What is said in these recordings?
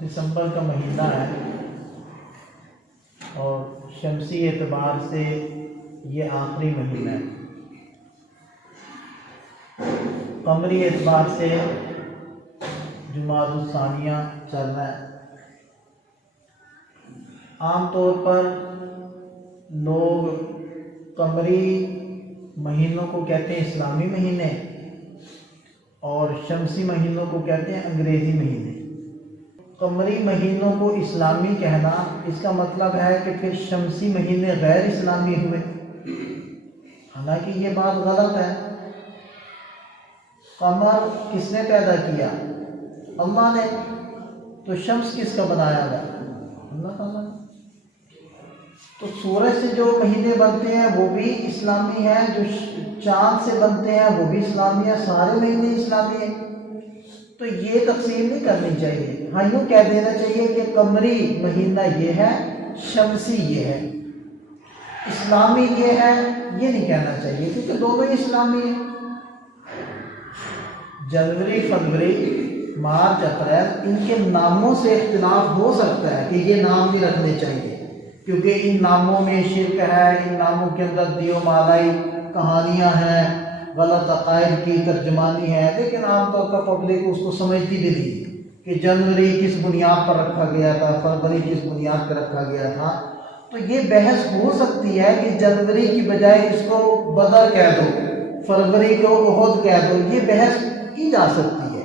دسمبر کا مہینہ ہے اور شمسی اعتبار سے یہ آخری مہینہ ہے. قمری اعتبار سے جمادی الثانیہ چل رہا ہے. عام طور پر لوگ قمری مہینوں کو کہتے ہیں اسلامی مہینے اور شمسی مہینوں کو کہتے ہیں انگریزی مہینے. قمری مہینوں کو اسلامی کہنا اس کا مطلب ہے کہ پھر شمسی مہینے غیر اسلامی ہوئے، حالانکہ یہ بات غلط ہے. قمر کس نے پیدا کیا؟ اللہ نے. تو شمس کس کا بنایا گیا؟ اللہ تعالیٰ نے. تو سورج سے جو مہینے بنتے ہیں وہ بھی اسلامی ہیں، جو چاند سے بنتے ہیں وہ بھی اسلامی ہیں، سارے مہینے اسلامی ہیں. تو یہ تقسیم نہیں کرنی چاہیے. ہاں یوں کہہ دینا چاہیے کہ قمری مہینہ یہ ہے، شمسی یہ ہے، اسلامی یہ ہے، یہ نہیں کہنا چاہیے کیونکہ دونوں ہی اسلامی ہیں. جنوری، فروری، مارچ، اپریل ان کے ناموں سے اختلاف ہو سکتا ہے کہ یہ نام بھی رکھنے چاہیے کیونکہ ان ناموں میں شرک ہے، ان ناموں کے اندر دیو مالائی کہانیاں ہیں، غلط عقائد کی ترجمانی ہے. لیکن عام طور پر پبلک اس کو سمجھتی بھی نہیں کہ جنوری کس بنیاد پر رکھا گیا تھا، فروری کس بنیاد پر رکھا گیا تھا. تو یہ بحث ہو سکتی ہے کہ جنوری کی بجائے اس کو بدر کہہ دو، فروری کو احد کہہ دو، یہ بحث کی جا سکتی ہے.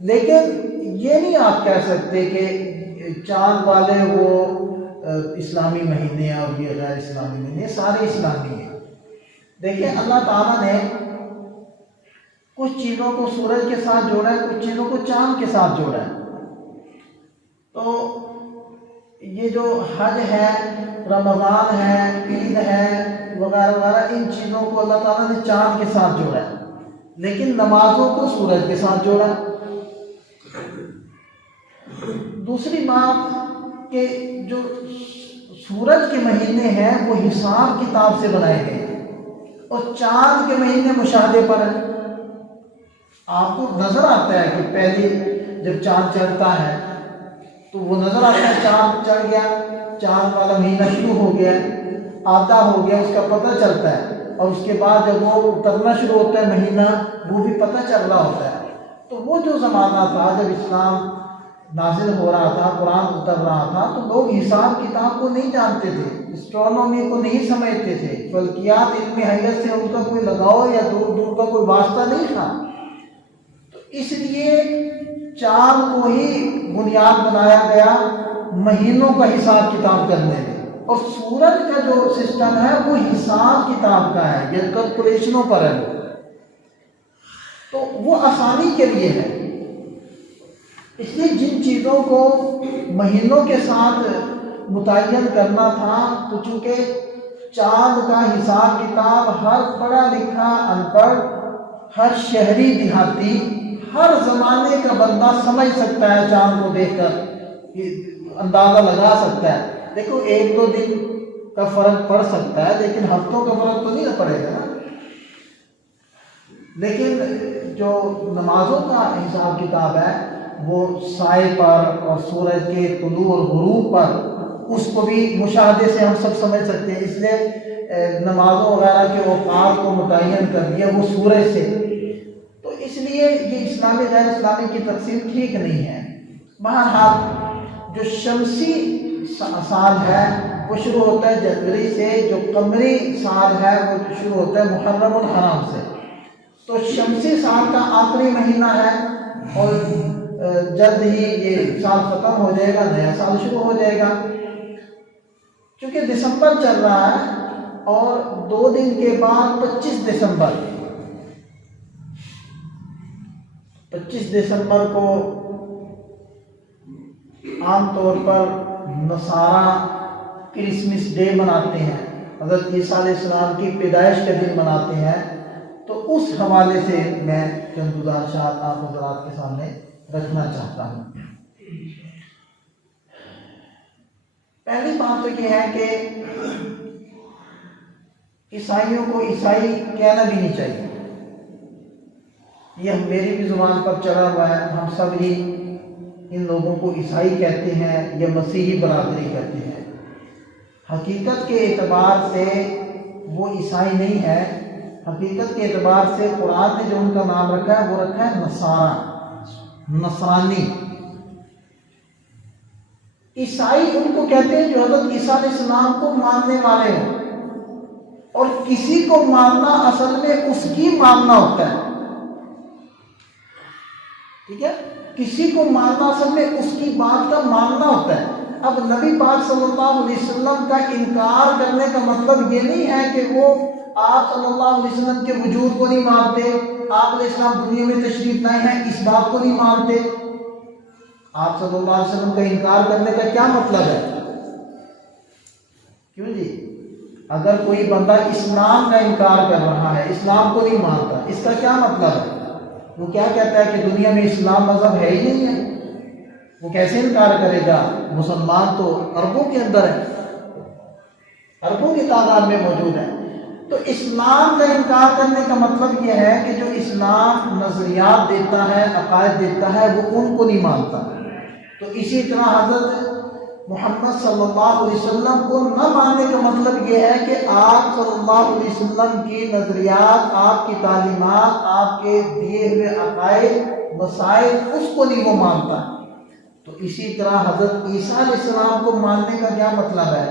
لیکن یہ نہیں آپ کہہ سکتے کہ چاند والے وہ اسلامی مہینے ہیں اور یہ غیر اسلامی مہینے، سارے اسلامی ہیں. دیکھیں اللہ تعالیٰ نے کچھ چیزوں کو سورج کے ساتھ جوڑا ہے، کچھ چیزوں کو چاند کے ساتھ جوڑا ہے. تو یہ جو حج ہے، رمضان ہے، عید ہے وغیرہ وغیرہ، ان چیزوں کو اللہ تعالیٰ نے چاند کے ساتھ جوڑا ہے، لیکن نمازوں کو سورج کے ساتھ جوڑا. دوسری بات کہ جو سورج کے مہینے ہیں وہ حساب کتاب سے بنائے گئے اور چاند کے مہینے مشاہدے پر ہیں. آپ کو نظر آتا ہے کہ پہلی جب چاند چڑھتا ہے تو وہ نظر آتا ہے چاند چڑھ گیا، چاند والا مہینہ شروع ہو گیا، آدھا ہو گیا، اس کا پتہ چلتا ہے. اور اس کے بعد جب وہ اترنا شروع ہوتا ہے مہینہ، وہ بھی پتہ چل رہا ہوتا ہے. تو وہ جو زمانہ تھا جب اسلام نازل ہو رہا تھا، قرآن اتر رہا تھا، تو لوگ حساب کتاب کو نہیں جانتے تھے، اسٹرونومی کو نہیں سمجھتے تھے، فلکیات علم حیات سے ان کا کوئی لگاؤ یا دور دور کا کوئی واسطہ نہیں تھا. تو اس لیے چاند کو ہی بنیاد بنایا گیا مہینوں کا حساب کتاب کرنے میں، اور سورج کا جو سسٹم ہے وہ حساب کتاب کا ہے، یہ کیلکولیشنوں پر ہے. تو وہ آسانی کے لیے ہے. اس لیے جن چیزوں کو مہینوں کے ساتھ متعین کرنا تھا، تو چونکہ چاند کا حساب کتاب ہر پڑھا لکھا ان پڑھ، ہر شہری دیہاتی، ہر زمانے کا بندہ سمجھ سکتا ہے، چاند کو دیکھ کر اندازہ لگا سکتا ہے. دیکھو ایک دو دن کا فرق پڑ سکتا ہے لیکن ہفتوں کا فرق تو نہیں پڑے گا نا. لیکن جو نمازوں کا حساب کتاب ہے وہ سائے پر اور سورج کے طلوع اور غروب پر، اس کو بھی مشاہدے سے ہم سب سمجھ سکتے ہیں. اس لیے نمازوں وغیرہ کے اوقات کو متعین کر دیا وہ سورج سے. تو اس لیے یہ اسلامی غیر اسلامی کی تقسیم ٹھیک نہیں ہے. بہرحال جو شمسی سال ہے وہ شروع ہوتا ہے جنوری سے، جو قمری سال ہے وہ شروع ہوتا ہے محرم الحرام سے. تو شمسی سال کا آخری مہینہ ہے اور جلد ہی یہ سال ختم ہو جائے گا، نیا سال شروع ہو جائے گا. چونکہ دسمبر چل رہا ہے اور 2 دن کے بعد 25 دسمبر کو عام طور پر نصارہ کرسمس ڈے مناتے ہیں، حضرت عیسیٰ علیہ السلام کی پیدائش کا دن مناتے ہیں. تو اس حوالے سے میں چند گزارشات آپ حضرات کے سامنے رکھنا چاہتا ہوں. پہلی بات تو یہ ہے کہ عیسائیوں کو عیسائی کہنا بھی نہیں چاہیے. یہ میری بھی زبان پر چڑھا ہوا ہے، ہم سب ہی ان لوگوں کو عیسائی کہتے ہیں یا مسیحی برادری کہتے ہیں۔ حقیقت کے اعتبار سے وہ عیسائی نہیں ہے، حقیقت کے اعتبار سے قرآن نے جو ان کا نام رکھا ہے وہ رکھا ہے نصارہ، نصرانی۔ عیسائی ان کو کہتے ہیں جو حضرت عیسیٰ علیہ السلام کو ماننے والے ہوں، اور کسی کو ماننا اصل میں اس کی ماننا ہوتا ہے، ٹھیک ہے، کسی کو ماننا اصل میں اس کی بات کا ماننا ہوتا ہے۔ اب نبی پاک صلی اللہ علیہ وسلم کا انکار کرنے کا مطلب یہ نہیں ہے کہ وہ آپ صلی اللہ علیہ وسلم کے وجود کو نہیں مانتے، آپ علیہ السلام دنیا میں تشریف لائے ہیں اس بات کو نہیں مانتے۔ آپ صلی اللہ علیہ وسلم کا انکار کرنے کا کیا مطلب ہے؟ کیوں جی؟ اگر کوئی بندہ اسلام کا انکار کر رہا ہے، اسلام کو نہیں مانتا، اس کا کیا مطلب ہے؟ وہ کیا کہتا ہے کہ دنیا میں اسلام مذہب ہے ہی نہیں ہے، وہ کیسے انکار کرے گا؟ مسلمان تو اربوں کے اندر ہے، اربوں کی تعداد میں موجود ہے۔ تو اسلام کا انکار کرنے کا مطلب یہ ہے کہ جو اسلام نظریات دیتا ہے، عقائد دیتا ہے، وہ ان کو نہیں مانتا۔ تو اسی طرح حضرت محمد صلی اللہ علیہ وسلم کو نہ ماننے کا مطلب یہ ہے کہ آپ صلی اللہ علیہ وسلم کی نظریات، آپ کی تعلیمات، آپ کے دیے ہوئے عقائد، مسائل، اس کو نہیں وہ مانتا۔ تو اسی طرح حضرت عیسیٰ علیہ السلام کو ماننے کا کیا مطلب ہے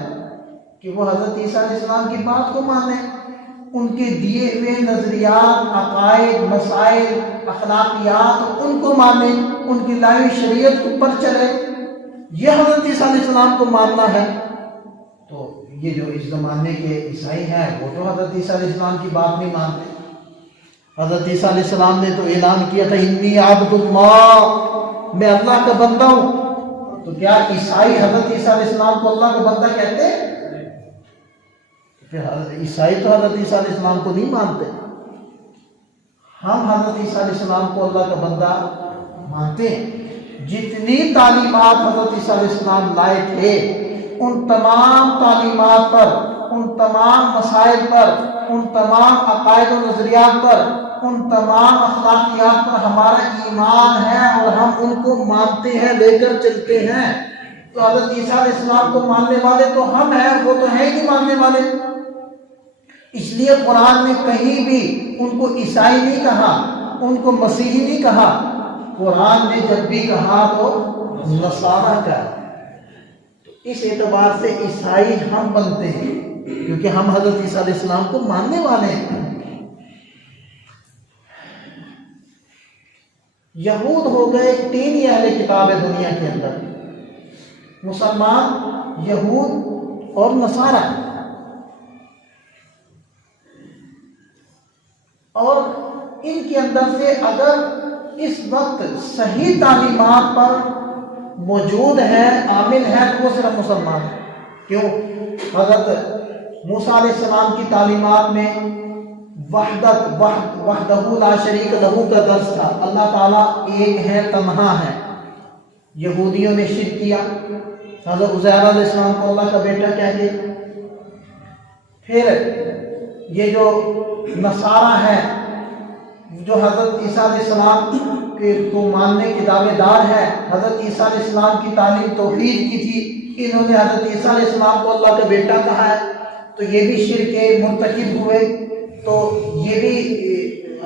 کہ وہ حضرت عیسیٰ علیہ السلام کی بات کو مانیں، ان کے دیے ہوئے نظریات، عقائد، مسائل، اخلاقیات، ان کو مانیں، ان کی لائی شریعت پر چلے، یہ حضرت عیسیٰ علیہ السلام کو ماننا ہے۔ تو یہ جو اس زمانے کے عیسائی ہیں وہ تو حضرت عیسیٰ علیہ السلام کی بات نہیں مانتے۔ حضرت عیسیٰ علیہ السلام نے تو اعلان کیا تھا انی عبد اللہ، میں اللہ کا بندہ ہوں۔ تو کیا عیسائی حضرت عیسیٰ علیہ السلام کو اللہ کا بندہ کہتے ہیں؟ پھر عیسائی تو حضرت عیسیٰ علیہ السلام کو نہیں مانتے۔ ہم حضرت عیسیٰ علیہ السلام کو اللہ کا بندہ مانتے ہیں۔ جتنی تعلیمات حضرت عیسیٰ علیہ السلام لائے تھے، ان تمام تعلیمات پر، ان تمام مسائل پر، ان تمام عقائد و نظریات پر، ان تمام اخلاقیات پر ہمارا ایمان ہے اور ہم ان کو مانتے ہیں، لے کر چلتے ہیں۔ تو حضرت عیسیٰ علیہ السلام کو ماننے والے تو ہم ہیں، وہ تو ہیں ہی نہیں ماننے والے۔ اس لیے قرآن نے کہیں بھی ان کو عیسائی نہیں کہا، ان کو مسیحی نہیں کہا، قرآن نے جب بھی کہا تو نصارہ کہا۔ تو اس اعتبار سے عیسائی ہم بنتے ہیں کیونکہ ہم حضرت عیسیٰ علیہ السلام کو ماننے والے ہیں۔ یہود ہو گئے تین ہی اہل کتاب ہے دنیا کے اندر، مسلمان، یہود اور نصارہ۔ اور ان کے اندر سے اگر اس وقت صحیح تعلیمات پر موجود ہے، عامل ہے، تو وہ صرف مسلمان ہے۔ کیوں؟ حضرت موسیٰ علیہ السلام کی تعلیمات میں وحدہ لا شریک لہ کا درس تھا، اللہ تعالیٰ ایک ہے، تنہا ہے۔ یہودیوں نے شرک کیا، حضرت عزیر علیہ السلام کو اللہ کا بیٹا کہہ دیا۔ پھر یہ جو نصارہ ہیں جو حضرت عیسیٰ علیہ السلام کو ماننے کے دعوے دار ہیں، حضرت عیسیٰ علیہ السلام کی تعلیم توحید کی تھی، انہوں نے حضرت عیسیٰ علیہ السلام کو اللہ کا بیٹا کہا ہے، تو یہ بھی شرک کے مرتکب ہوئے۔ تو یہ بھی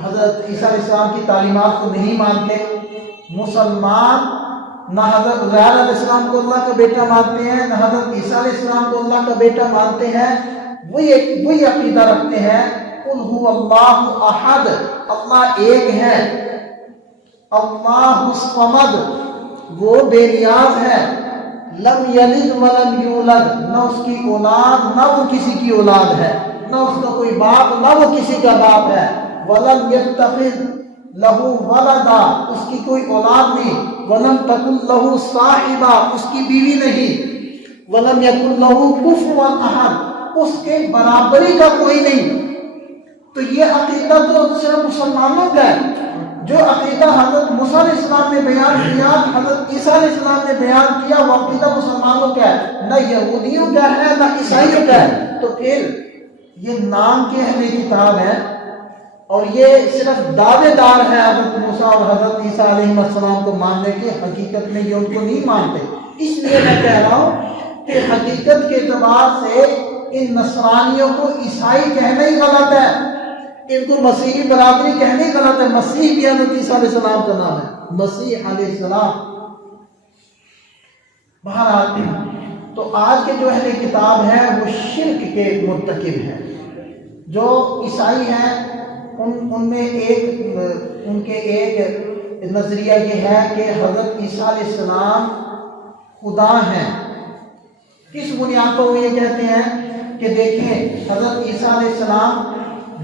حضرت عیسیٰ علیہ السلام کی تعلیمات کو نہیں مانتے۔ مسلمان نہ حضرت عزیر علیہ السلام کو اللہ کا بیٹا مانتے ہیں، نہ حضرت عیسیٰ علیہ السلام کو اللہ کا بیٹا مانتے ہیں، وہی عقیدہ رکھتے ہیں قل هو اللہ احد، اللہ ایک ہے، اللہ الصمد، وہ بے نیاز ہے، لم یلد ولم یولد، نہ اس کی اولاد نہ وہ کسی کی اولاد ہے، نہ اس کا کوئی باپ نہ وہ کسی کا باپ ہے، ولم یتخذ لہ ولدا، اس کی کوئی اولاد نہیں، ولم تکن لہ صاحبہ، اس کی بیوی نہیں، ولم یکن لہ کفوا احد، اس کے برابری کا کوئی نہیں۔ تو یہ عقیدہ تو صرف مسلمانوں کا ہے۔ جو عقیدہ حضرت موسیٰ علیہ السلام نے بیان کیا، حضرت عیسیٰ علیہ السلام نے بیان کیا، وہ عقیدہ مسلمانوں کا ہے، نہ یہودیوں کا ہے نہ عیسائیوں کا ہے۔ تو پھر یہ نام کے اہل کتاب ہے، اور یہ صرف دعوے دار ہے حضرت موسیٰ اور حضرت عیسیٰ علیہ السلام کو ماننے کے، حقیقت میں یہ ان کو نہیں مانتے۔ اس لیے میں کہہ رہا ہوں کہ حقیقت کے اعتبار سے ان نصرانیوں کو عیسائی کہنا ہی غلط ہے، ان کو مسیحی برادری کہنا ہی غلط ہے۔ مسیح بھی حضرت عیسیٰ علیہ السلام کا نام ہے، مسیح علیہ السلام۔ بہرحال تو آج کے جو اہل کتاب ہیں وہ شرک کے مرتکب ہیں۔ جو عیسائی ہیں ان میں ان کے ایک نظریہ یہ ہے کہ حضرت عیسیٰ علیہ السلام خدا ہیں۔ کس بنیاد پر وہ یہ کہتے ہیں کہ دیکھیں حضرت عیسیٰ علیہ السلام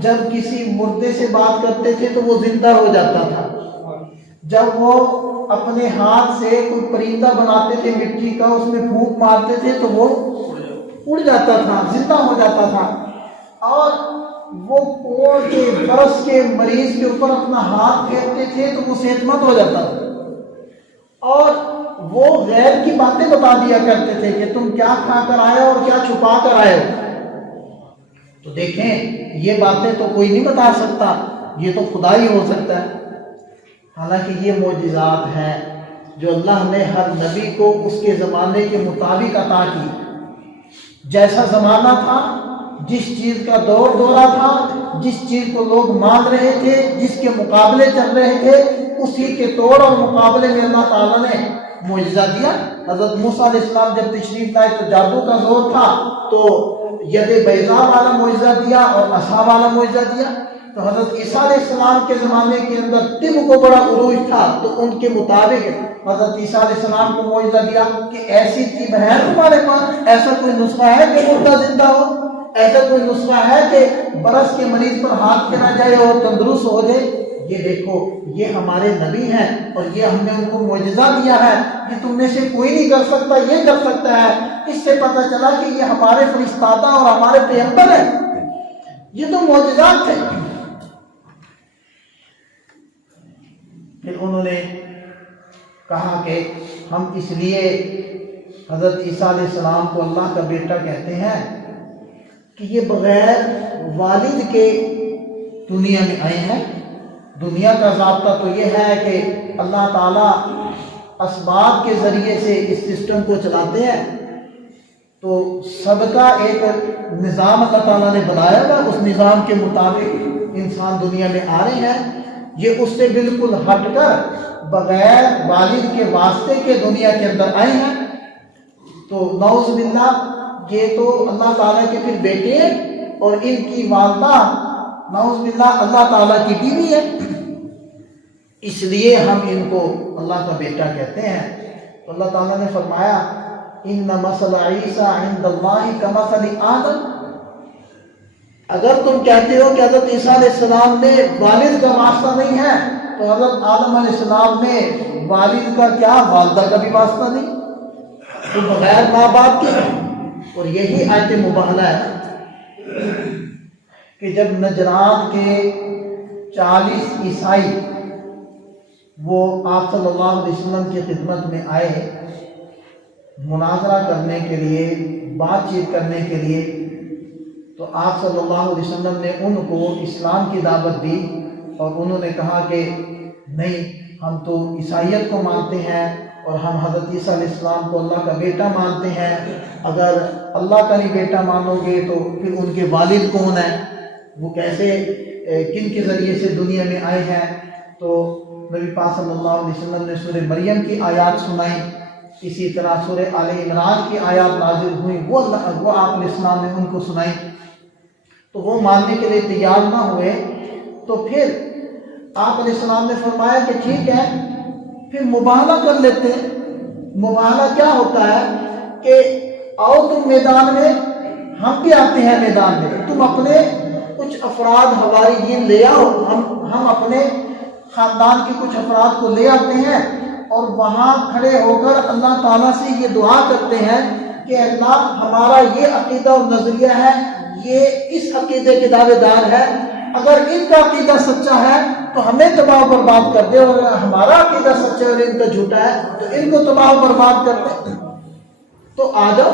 جب کسی مردے سے بات کرتے تھے تو وہ زندہ ہو جاتا تھا، جب وہ اپنے ہاتھ سے کوئی پرندہ بناتے تھے مٹی کا، اس میں پھونک مارتے تھے تو وہ اڑ جاتا تھا، زندہ ہو جاتا تھا، اور وہ کوڑ کے برس کے مریض کے اوپر اپنا ہاتھ پھیرتے تھے تو وہ صحت مند ہو جاتا تھا، اور وہ غیر کی باتیں بتا دیا کرتے تھے کہ تم کیا کھا کر آئے ہو اور کیا چھپا کر آئے ہو۔ تو دیکھیں یہ باتیں تو کوئی نہیں بتا سکتا، یہ تو خدا ہی ہو سکتا ہے۔ حالانکہ یہ معجزات ہیں جو اللہ نے ہر نبی کو اس کے زمانے کے مطابق عطا کی۔ جیسا زمانہ تھا، جس چیز کا دور دورہ تھا، جس چیز کو لوگ مان رہے تھے، جس کے مقابلے چل رہے تھے، اسی کے توڑ اور مقابلے میں اللہ تعالیٰ نے معجزہ دیا۔ حضرت موسیٰ علیہ السلام جب تشریف لائے تو جادو کا زور تھا، تو ید بیضاء والا معجزہ دیا اور عصا والا معجزہ دیا۔ تو حضرت عیسیٰ علیہ السلام کے زمانے کے اندر طب کو بڑا عروج تھا، تو ان کے مطابق حضرت عیسیٰ علیہ السلام کو معجزہ دیا کہ ایسی طب ہے تمہارے پاس، ایسا کوئی نسخہ ہے کہ مردہ زندہ ہو، ایسا کوئی نسخہ ہے کہ برس کے مریض پر ہاتھ پھیرا جائے اور تندرست ہو جائے۔ یہ دیکھو یہ ہمارے نبی ہیں اور یہ ہم نے ان کو معجزہ دیا ہے، یہ تم میں سے کوئی نہیں کر سکتا، یہ کر سکتا ہے۔ اس سے پتہ چلا کہ یہ ہمارے فرستادہ اور ہمارے پیغمبر ہیں، یہ تو معجزات تھے۔ پھر انہوں نے کہا کہ ہم اس لیے حضرت عیسیٰ علیہ السلام کو اللہ کا بیٹا کہتے ہیں کہ یہ بغیر والد کے دنیا میں آئے ہیں۔ دنیا کا ضابطہ تو یہ ہے کہ اللہ تعالیٰ اسباب کے ذریعے سے اس سسٹم کو چلاتے ہیں، تو سب کا ایک نظام اللہ تعالیٰ نے بنایا ہوا، اس نظام کے مطابق انسان دنیا میں آ رہے ہیں۔ یہ اس سے بالکل ہٹ کر بغیر والد کے واسطے کے دنیا کے اندر آئے ہیں، تو نعوذ باللہ یہ تو اللہ تعالیٰ کے پھر بیٹے ہیں، اور ان کی والدہ نعوذ باللہ اللہ تعالیٰ کی بیوی ہے، اس لیے ہم ان کو اللہ کا بیٹا کہتے ہیں۔ تو اللہ تعالیٰ نے فرمایا ان مثل عیسیٰ عند اللہ کمثل آدم، اگر تم کہتے ہو کہ حضرت عیسیٰ علیہ السلام میں والد کا واسطہ نہیں ہے، تو حضرت آدم علیہ السلام میں والد کا کیا، والدہ کا بھی واسطہ نہیں، تو بغیر ماں باپ کے۔ اور یہی آیت مبہلہ ہے کہ جب نجران کے 40 عیسائی وہ آپ صلی اللہ علیہ وسلم کی خدمت میں آئے مناظرہ کرنے کے لیے، بات چیت کرنے کے لیے، تو آپ صلی اللہ علیہ وسلم نے ان کو اسلام کی دعوت دی، اور انہوں نے کہا کہ نہیں، ہم تو عیسائیت کو مانتے ہیں اور ہم حضرت عیسیٰ علیہ السلام کو اللہ کا بیٹا مانتے ہیں۔ اگر اللہ کا نہیں بیٹا مانو گے تو پھر ان کے والد کون ہیں، وہ کیسے، کن کے ذریعے سے دنیا میں آئے ہیں؟ تو نبی پاک صلی اللہ علیہ وسلم نے سورہ مریم کی آیات سنائی، اسی طرح سورہ آل عمران کی آیات نازل ہوئی، وہ آپ علیہ السلام نے ان کو سنائی، تو وہ ماننے کے لیے تیار نہ ہوئے۔ تو پھر آپ علیہ السلام نے فرمایا کہ ٹھیک ہے، پھر مباہلہ کر لیتے ہیں۔ مباہلہ کیا ہوتا ہے کہ آؤ تم میدان میں، ہم بھی آتے ہیں میدان میں، تم اپنے کچھ افراد حواریین لے آؤ، ہم اپنے خاندان کے کچھ افراد کو لے آتے ہیں، اور وہاں کھڑے ہو کر اللہ تعالیٰ سے یہ دعا کرتے ہیں کہ اللہ ہمارا یہ عقیدہ اور نظریہ ہے، یہ اس عقیدے کے دعوے دار ہے، اگر ان کا عقیدہ سچا ہے تو ہمیں تباہ و برباد کر دے، اور اگر ہمارا عقیدہ سچا ہے اور ان کا جھوٹا ہے تو ان کو تباہ و برباد کر دے، تو آ جاؤ۔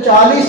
40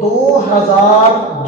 2000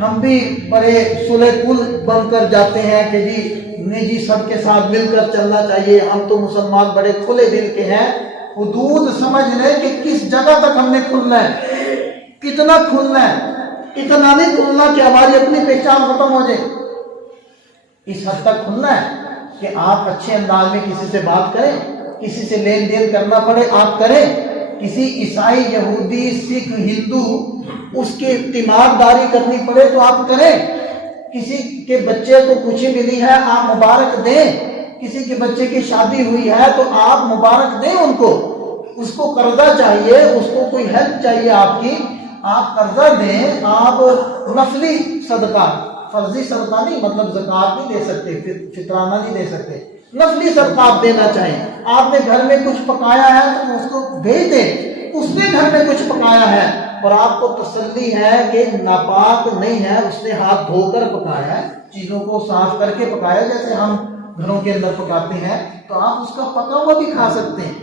ہم بھی بڑے صلح کل بن کر جاتے ہیں کہ جی سب کے ساتھ مل کر چلنا چاہیے، ہم تو مسلمان بڑے کھلے دل کے ہیں۔ حدود سمجھ لیں کہ کس جگہ تک ہم نے کھلنا ہے، کتنا کھلنا ہے، اتنا نہیں کھلنا کہ ہماری اپنی پہچان ختم ہو جائے۔ اس حد تک کھلنا ہے کہ آپ اچھے انداز میں کسی سے بات کریں، کسی سے لین دین کرنا پڑے آپ کریں، کسی عیسائی، یہودی، سکھ، ہندو اس کی تیمارداری کرنی پڑے تو آپ کریں، کسی کے بچے کو خوشی ملی ہے آپ مبارک دیں، کسی کے بچے کی شادی ہوئی ہے تو آپ مبارک دیں ان کو، اس کو قرضہ چاہیے، اس کو کوئی ہیلپ چاہیے آپ کی، آپ قرضہ دیں، آپ نفلی صدقہ، فرضی صدقہ نہیں، مطلب زکوٰۃ نہیں دے سکتے، فطرانہ نہیں دے سکتے، نفلی صدقہ آپ دینا چاہیں۔ آپ نے گھر میں کچھ پکایا ہے تو اس کو بھیج دیں، اس نے گھر میں کچھ پکایا ہے اور آپ کو تسلی ہے کہ ناپاک نہیں ہے، اس نے ہاتھ دھو کر پکایا ہے، چیزوں کو صاف کر کے پکایا جیسے ہم گھروں کے اندر پکاتے ہیں، تو آپ اس کا پکا ہوا بھی کھا سکتے ہیں،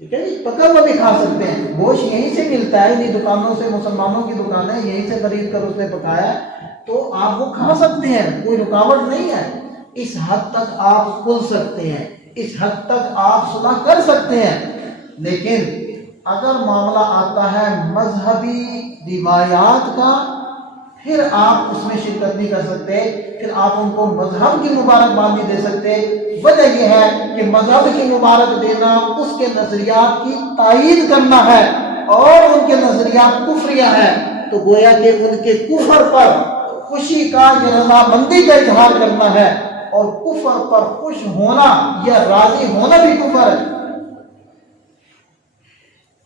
ٹھیک ہے جی، پکا ہوا بھی کھا سکتے ہیں۔ گوشت یہیں سے ملتا ہے، انہیں دکانوں سے، مسلمانوں کی دکانیں یہیں سے خرید کر اس نے پکایا تو آپ وہ کھا سکتے ہیں، کوئی رکاوٹ نہیں ہے۔ اس حد تک آپ کھل سکتے ہیں، اس حد تک آپ صلح کر سکتے ہیں۔ لیکن اگر معاملہ آتا ہے مذہبی روایات کا، پھر آپ اس میں شرکت نہیں کر سکتے، پھر آپ ان کو مذہب کی مبارکباد نہیں دے سکتے۔ وجہ یہ ہے کہ مذہب کی مبارک دینا اس کے نظریات کی تائید کرنا ہے اور ان کے نظریات کفریہ ہیں، تو گویا کہ ان کے کفر پر خوشی کا یا رضامندی کا اظہار کرنا ہے، اور کفر پر خوش ہونا یا راضی ہونا بھی کفر ہے۔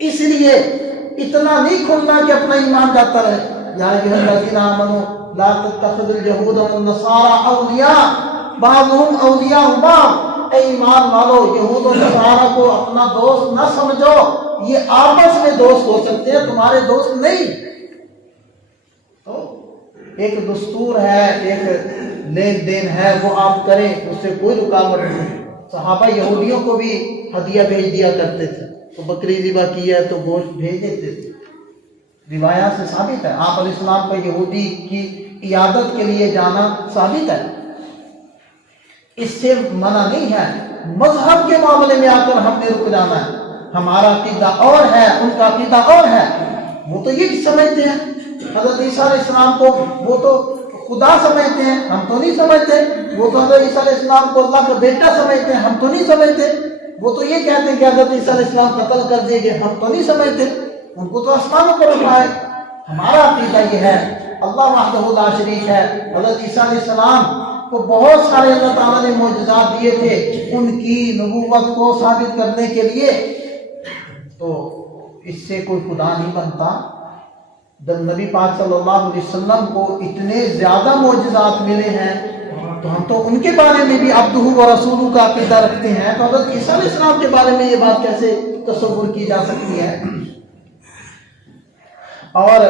اس لیے اتنا نہیں کھلنا کہ اپنا ایمان جاتا رہے۔ یا ایھا الذین آمنوا لا تتخذوا اليہود والنصارى اولیاء بعضهم اولیاء بعض، اے ایمان والو یہود و نصارہ کو اپنا دوست نہ سمجھو، یہ آپس میں دوست ہو سکتے ہیں، تمہارے دوست نہیں۔ تو ایک دستور ہے، ایک لین دین ہے، وہ آپ کریں، اس سے کوئی رکاوٹ نہیں۔ صحابہ یہودیوں کو بھی ہدیہ بھیج دیا کرتے تھے، تو بکری ذبح کی ہے تو گوشت بھیج دیتے تھے، روایات سے ثابت ہے۔ آپ علیہ السلام کا یہودی کی عیادت کے لیے جانا ثابت ہے، اس سے منع نہیں ہے۔ مذہب کے معاملے میں آ کر ہم نے رک جانا ہے، ہمارا عقیدہ اور ہے، ان کا عقیدہ اور ہے، وہ تو یہ سمجھتے ہیں حضرت عیسیٰ علیہ السلام کو، وہ تو خدا سمجھتے ہیں، ہم تو نہیں سمجھتے، وہ تو حضرت عیسیٰ علیہ السلام کو اللہ کا بیٹا سمجھتے ہیں، ہم تو نہیں سمجھتے، وہ تو یہ کہتے ہیں کہ حضرت عیسیٰ علیہ السلام قتل کر دیے گئے، ہم تو نہیں سمجھتے، ان کو تو آسمانوں پر اٹھائے۔ ہمارا عقیدہ یہ ہے اللہ وحدہ لا شریک ہے۔ حضرت عیسیٰ علیہ السلام کو بہت سارے اللہ تعالیٰ نے معجزات دیے تھے ان کی نبوت کو ثابت کرنے کے لیے، تو اس سے کوئی خدا نہیں بنتا۔ جب نبی پاک صلی اللہ علیہ وسلم کو اتنے زیادہ معجزات ملے ہیں تو ہم تو ان کے بارے میں بھی عبدہ و رسولہ کا عقیدہ رکھتے ہیں، تو حضرت عیسیٰ علیہ السلام کے بارے میں یہ بات کیسے تصور کی جا سکتی ہے؟ اور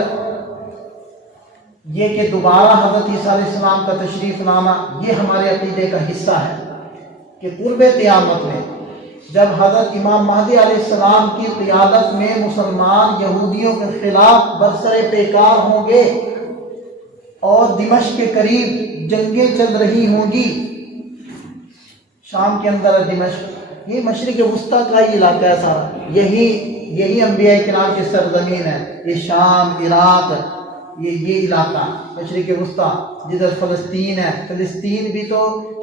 یہ کہ دوبارہ حضرت عیسیٰ علیہ السلام کا تشریف لانا یہ ہمارے عقیدے کا حصہ ہے کہ قرب قیامت میں جب حضرت امام مہدی علیہ السلام کی قیادت میں مسلمان یہودیوں کے خلاف برسر پیکار ہوں گے اور دمشق کے قریب جنگیں چل رہی ہوں گی، شام کے اندر دمشق، یہ مشرق وسطیٰ کا ہی علاقہ ہے سارا، یہی انبیاء کرام کی سرزمین ہے، یہ شام، عراق، یہ علاقہ مشرق وسطیٰ، جدھر فلسطین ہے، فلسطین بھی تو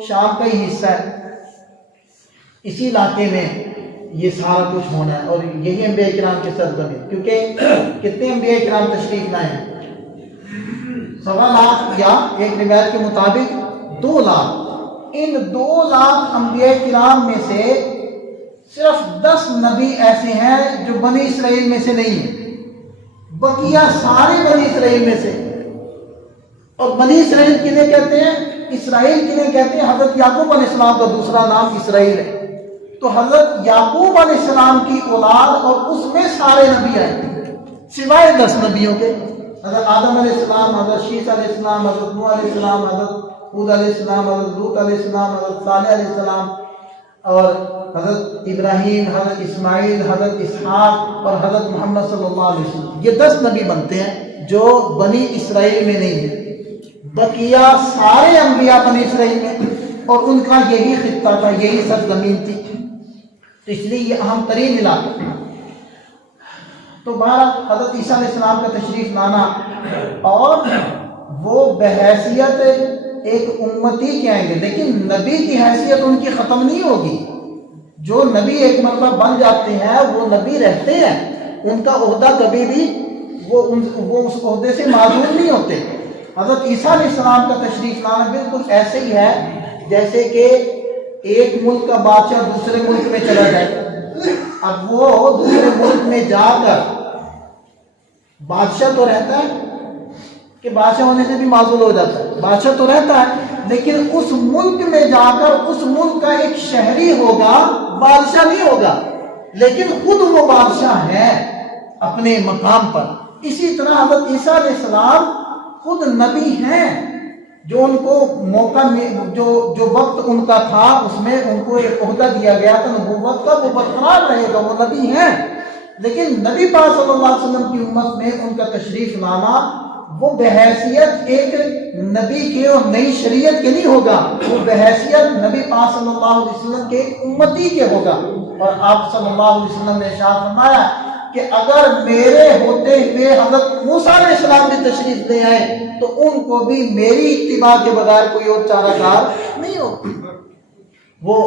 شام کا ہی حصہ ہے، اسی علاقے میں یہ سارا کچھ ہونا ہے، اور یہی انبیاء کرام کی سرزمین، کیونکہ کتنے انبیاء کرام تشریف لائے ہیں؟ 1.25 لاکھ یا ایک روایت کے مطابق 2 لاکھ۔ ان 2 لاکھ انبیاء کرام میں سے صرف 10 نبی ایسے ہیں جو بنی اسرائیل میں سے نہیں ہیں، بقیہ سارے بنی اسرائیل میں سے۔ اور بنی اسرائیل کنہیں کہتے ہیں؟ اسرائیل کنہیں کہتے ہیں؟ حضرت یعقوب علیہ السلام کا دوسرا نام اسرائیل ہے، تو حضرت یعقوب علیہ السلام کی اولاد اور اس میں سارے نبی آئے سوائے 10 نبیوں کے، حضرت آدم علیہ السلام، حضرت شیث علیہ السلام، حضرت نوح علیہ السلام، حضرت ہود علیہ السلام، حضرت لوط علیہ السلام، حضرت صالح علیہ السلام، اور حضرت ابراہیم، حضرت اسماعیل، حضرت اسحاق اور حضرت محمد صلی اللہ علیہ وسلم، یہ 10 نبی بنتے ہیں جو بنی اسرائیل میں نہیں ہے، بقیہ سارے انبیاء بنی اسرائیل میں، اور ان کا یہی خطہ تھا، یہی سرزمین تھی، تو اس لیے یہ اہم ترین علاقہ۔ تو بہرحال حضرت عیسیٰ علیہ السلام کا تشریف لانا، اور وہ بحیثیت ایک امتی کے آئیں گے، لیکن نبی کی حیثیت ان کی ختم نہیں ہوگی۔ جو نبی ایک مرتبہ بن جاتے ہیں وہ نبی رہتے ہیں، ان کا عہدہ کبھی بھی وہ اس عہدے سے معزول نہیں ہوتے۔ حضرت عیسیٰ علیہ السلام کا تشریف لانا بالکل ایسے ہی ہے جیسے کہ ایک ملک کا بادشاہ دوسرے ملک میں چلا جائے، اب وہ دوسرے ملک میں جا کر بادشاہ تو رہتا ہے کہ بادشاہ ہونے سے بھی معزول ہو جاتا ہے، بادشاہ تو رہتا ہے، لیکن اس ملک میں جا کر اس ملک کا ایک شہری ہوگا، بادشاہ نہیں ہوگا، لیکن خود وہ بادشاہ ہے اپنے مقام پر۔ اسی طرح حضرت عیسیٰ علیہ السلام خود نبی ہیں، جو ان کو موقع جو وقت ان کا تھا اس میں ان کو ایک عہدہ دیا گیا تھا نبوت کا، وہ برقرار رہے گا، وہ نبی ہیں۔ لیکن نبی پاک صلی اللہ علیہ وسلم کی امت میں ان کا تشریف لانا وہ بحیثیت ایک نبی کے اور نئی شریعت کے نہیں ہوگا، وہ بحیثیت نبی پاک صلی اللہ علیہ وسلم کے امتی کے ہوگا۔ اور آپ صلی اللہ علیہ وسلم نے ارشاد فرمایا کہ اگر میرے ہوتے ہوئے حضرت موسیٰ علیہ السلام بھی تشریف لے آئے تو ان کو بھی میری اتباع کے بغیر کوئی اور چارہ کار نہیں ہوگا۔ وہ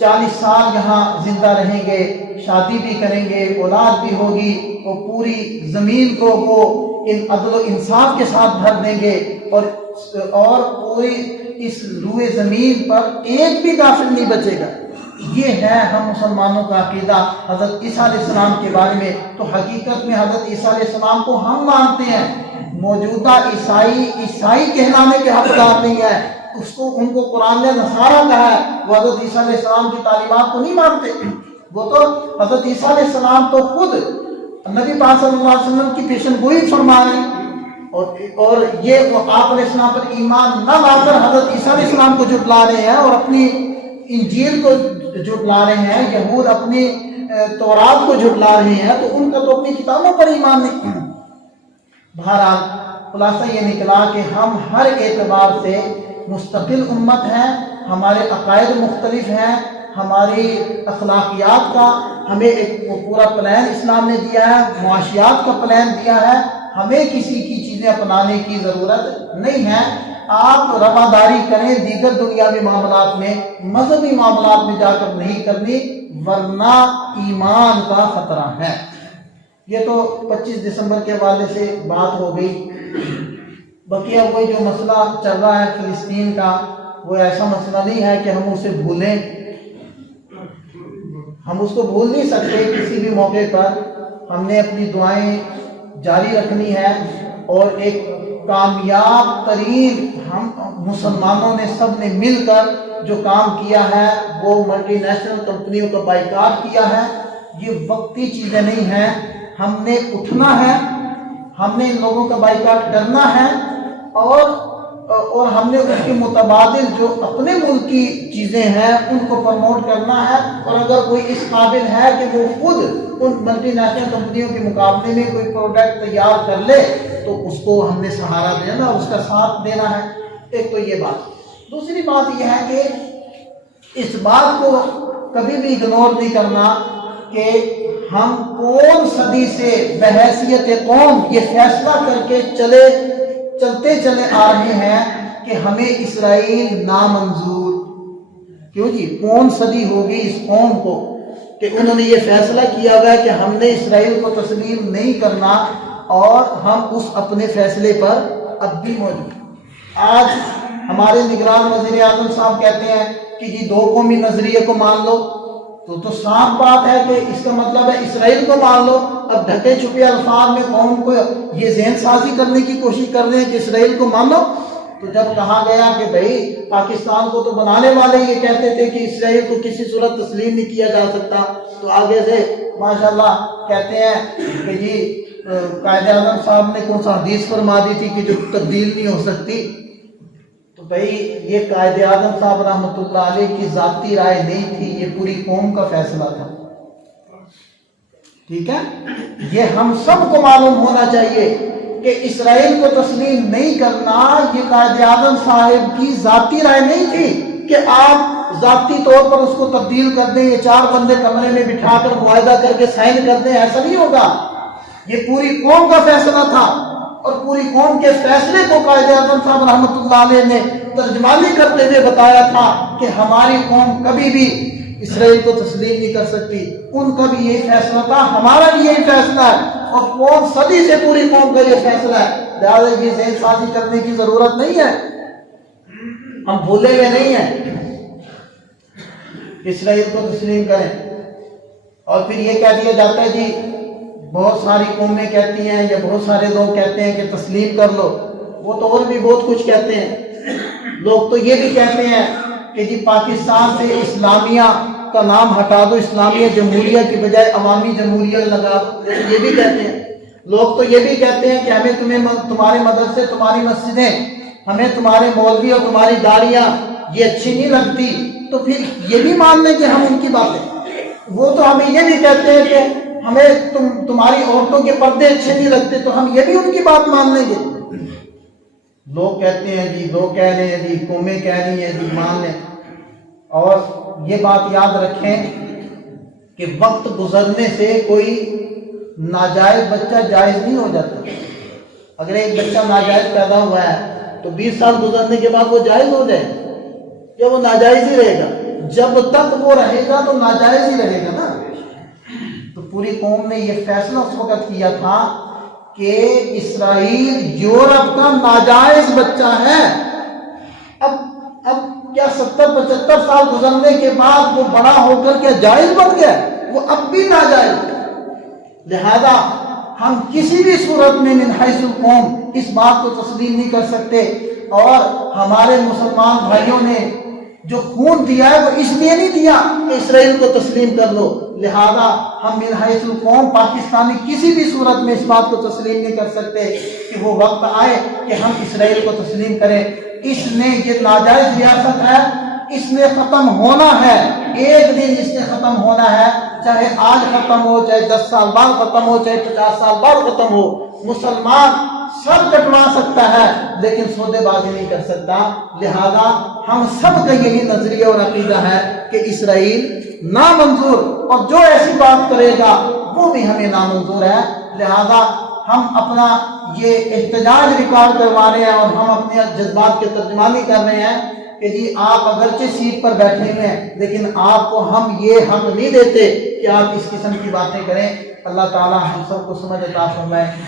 40 سال یہاں زندہ رہیں گے، شادی بھی کریں گے، اولاد بھی ہوگی، وہ پوری زمین کو وہ عدل و انصاف کے ساتھ بھر دیں گے، اور پوری اس روئے زمین پر ایک بھی کافر نہیں بچے گا۔ یہ ہے ہم مسلمانوں کا عقیدہ حضرت عیسیٰ علیہ السلام کے بارے میں۔ تو حقیقت میں حضرت عیسیٰ علیہ السلام کو ہم مانتے ہیں، موجودہ عیسائی کہلانے کے حقدار نہیں ہے، ان کو قرآن نے نصارہ کہا ہے، وہ حضرت عیسیٰ علیہ السلام کی تعلیمات کو نہیں مانتے۔ وہ تو حضرت عیسیٰ علیہ السلام تو خود نبی پاک صلی اللہ علیہ وسلم کی پیشن گوئی فرما رہے ہیں، اور یہ آپ علیہ السلام پر ایمان نہ لا کر حضرت عیسیٰ علیہ السلام کو جھٹلا رہے ہیں اور اپنی انجیل کو جھٹلا رہے ہیں، یہود اپنی تورات کو جھٹلا رہے ہیں، تو ان کا تو اپنی کتابوں پر ایمان نہیں۔ بہرحال خلاصہ یہ نکلا کہ ہم ہر اعتبار سے مستقل امت ہیں، ہمارے عقائد مختلف ہیں، ہماری اخلاقیات کا ہمیں ایک پورا پلان اسلام نے دیا ہے، معاشیات کا پلان دیا ہے، ہمیں کسی کی چیزیں اپنانے کی ضرورت نہیں ہے۔ آپ رواداری کریں دیگر دنیاوی معاملات میں، مذہبی معاملات میں جا کر نہیں کرنی، ورنہ ایمان کا خطرہ ہے۔ یہ تو 25 دسمبر کے حوالے سے بات ہو گئی۔ بقیہ وہی جو مسئلہ چل رہا ہے فلسطین کا، وہ ایسا مسئلہ نہیں ہے کہ ہم اسے بھولیں، ہم اس کو بھول نہیں سکتے۔ کسی بھی موقع پر ہم نے اپنی دعائیں جاری رکھنی ہے، اور ایک کامیاب ترین ہم مسلمانوں نے سب نے مل کر جو کام کیا ہے وہ ملٹی نیشنل کمپنیوں کا بائیکاٹ کیا ہے۔ یہ وقتی چیزیں نہیں ہیں، ہم نے اٹھنا ہے، ہم نے ان لوگوں کا بائیکاٹ کرنا ہے، اور ہم نے اس کے متبادل جو اپنے ملک کی چیزیں ہیں ان کو پروموٹ کرنا ہے۔ اور اگر کوئی اس قابل ہے کہ وہ خود ان ملٹی نیشنل کمپنیوں کے مقابلے میں کوئی پروڈکٹ تیار کر لے تو اس کو ہم نے سہارا دینا، اس کا ساتھ دینا ہے۔ ایک تو یہ بات۔ دوسری بات یہ ہے کہ اس بات کو کبھی بھی اگنور نہیں کرنا کہ ہم کون صدی سے بحیثیت قوم یہ فیصلہ کر کے چلتے چلے آ رہے ہیں کہ ہمیں اسرائیل نامنظور۔ کیوں جی؟ کون صدی ہوگی اس قوم کو کہ انہوں نے یہ فیصلہ کیا ہوا ہے کہ ہم نے اسرائیل کو تسلیم نہیں کرنا، اور ہم اس اپنے فیصلے پر اب بھی موجود۔ آج ہمارے نگران وزیر اعظم صاحب کہتے ہیں کہ جی 2 قومی نظریے کو مان لو، تو صاف بات ہے کہ اس کا مطلب ہے اسرائیل کو مان لو۔ اب ڈھکے چھپے الفاظ میں قوم کو یہ ذہن سازی کرنے کی کوشش کر رہے ہیں کہ اسرائیل کو مان لو۔ تو جب کہا گیا کہ بھائی پاکستان کو تو بنانے والے یہ کہتے تھے کہ اسرائیل کو کسی صورت تسلیم نہیں کیا جا سکتا، تو آگے سے ماشاءاللہ کہتے ہیں کہ جی قائد اعظم صاحب نے کون سا حدیث فرما دی تھی کہ جو تبدیل نہیں ہو سکتی۔ تو بھائی یہ قائد اعظم صاحب رحمۃ اللہ علیہ کی ذاتی رائے نہیں تھی، یہ پوری قوم کا فیصلہ تھا۔ ٹھیک ہے، یہ ہم سب کو معلوم ہونا چاہیے کہ اسرائیل کو تسلیم نہیں کرنا یہ قائد اعظم صاحب کی ذاتی رائے نہیں تھی کہ آپ ذاتی طور پر اس کو تبدیل کر دیں، یہ 4 بندے کمرے میں بٹھا کر معاہدہ کر کے سائن کر دیں، ایسا نہیں ہوگا۔ یہ پوری قوم کا فیصلہ تھا، اور پوری قوم کے فیصلے کو قائد اعظم صاحب رحمۃ اللہ علیہ نے ترجمانی کرتے ہوئے بتایا تھا کہ ہماری قوم کبھی بھی اسرائیل کو تسلیم نہیں کر سکتی، ان کا بھی یہی فیصلہ تھا، ہمارا بھی یہی فیصلہ ہے، اور قوم صدی سے پوری قوم کا یہ فیصلہ ہے، لہٰذا یہ ذہن سازی کرنے کی ضرورت نہیں ہے، ہم بھولے ہوئے نہیں ہیں، اسرائیل کو تسلیم کریں۔ اور پھر یہ کہہ دیا جاتا ہے جی بہت ساری قومیں کہتی ہیں یا بہت سارے لوگ کہتے ہیں کہ تسلیم کر لو، وہ تو اور بھی بہت کچھ کہتے ہیں۔ لوگ تو یہ بھی کہتے ہیں کہ جی پاکستان سے اسلامیہ کا نام ہٹا دو، اسلامیہ جمہوریہ کی بجائے عوامی جمہوریہ لگا دو، یہ بھی کہتے ہیں۔ لوگ تو یہ بھی کہتے ہیں کہ ہمیں تمہارے مدرسے، تمہاری مسجدیں، ہمیں تمہارے مولوی اور تمہاری داڑیاں یہ اچھی نہیں لگتی، تو پھر یہ بھی مان لیں کہ ہم ان کی باتیں۔ وہ تو ہمیں یہ بھی کہتے ہیں کہ ہمیں تمہاری عورتوں کے پردے اچھے نہیں لگتے، تو ہم یہ بھی ان کی بات مان لیں گے۔ لوگ کہتے ہیں جی، لوگ کہہ رہے ہیں جی، قومیں کہہ رہی ہیں جی، مان لیں۔ اور یہ بات یاد رکھیں کہ وقت گزرنے سے کوئی ناجائز بچہ جائز نہیں ہو جاتا۔ اگر ایک بچہ ناجائز پیدا ہوا ہے تو 20 سال گزرنے کے بعد وہ جائز ہو جائے یا وہ ناجائز ہی رہے گا؟ جب تک وہ رہے گا تو ناجائز ہی رہے گا نا۔ تو پوری قوم نے یہ فیصلہ اس وقت کیا تھا کہ اسرائیل یورپ کا ناجائز بچہ ہے۔ اب کیا 70-75 سال گزرنے کے بعد وہ بڑا ہو کر کیا جائز بن گیا؟ وہ اب بھی ناجائز۔ لہذا ہم کسی بھی صورت میں من حیث القوم اس بات کو تسلیم نہیں کر سکتے، اور ہمارے مسلمان بھائیوں نے جو خون دیا ہے وہ اس لیے نہیں دیا کہ اسرائیل کو تسلیم کر لو، لہذا ہم من حیث القوم پاکستانی کسی بھی صورت میں اس بات کو تسلیم نہیں کر سکتے کہ وہ وقت آئے کہ ہم اسرائیل کو تسلیم کریں۔ اس نے یہ ناجائز ریاست ہے، اس نے ختم ہونا ہے، ایک دن اس نے ختم ہونا ہے، چاہے آج ختم ہو، چاہے 10 سال بعد ختم ہو، چاہے 50 سال بعد ختم ہو۔ مسلمان سر کٹوا سکتا ہے لیکن سودے بازی نہیں کر سکتا، لہذا ہم سب کا یہی نظریہ اور عقیدہ ہے کہ اسرائیل نامنظور، اور جو ایسی بات کرے گا وہ بھی ہمیں نامنظور ہے۔ لہذا ہم اپنا یہ احتجاج ریکارڈ کروا رہے ہیں اور ہم اپنے جذبات کی ترجمانی کر رہے ہیں کہ جی آپ اگرچہ سیٹ پر بیٹھے ہوئے ہیں لیکن آپ کو ہم یہ حق نہیں دیتے کہ آپ اس قسم کی باتیں کریں۔ اللہ تعالی ہم سب کو سمجھ عطا فرمائے۔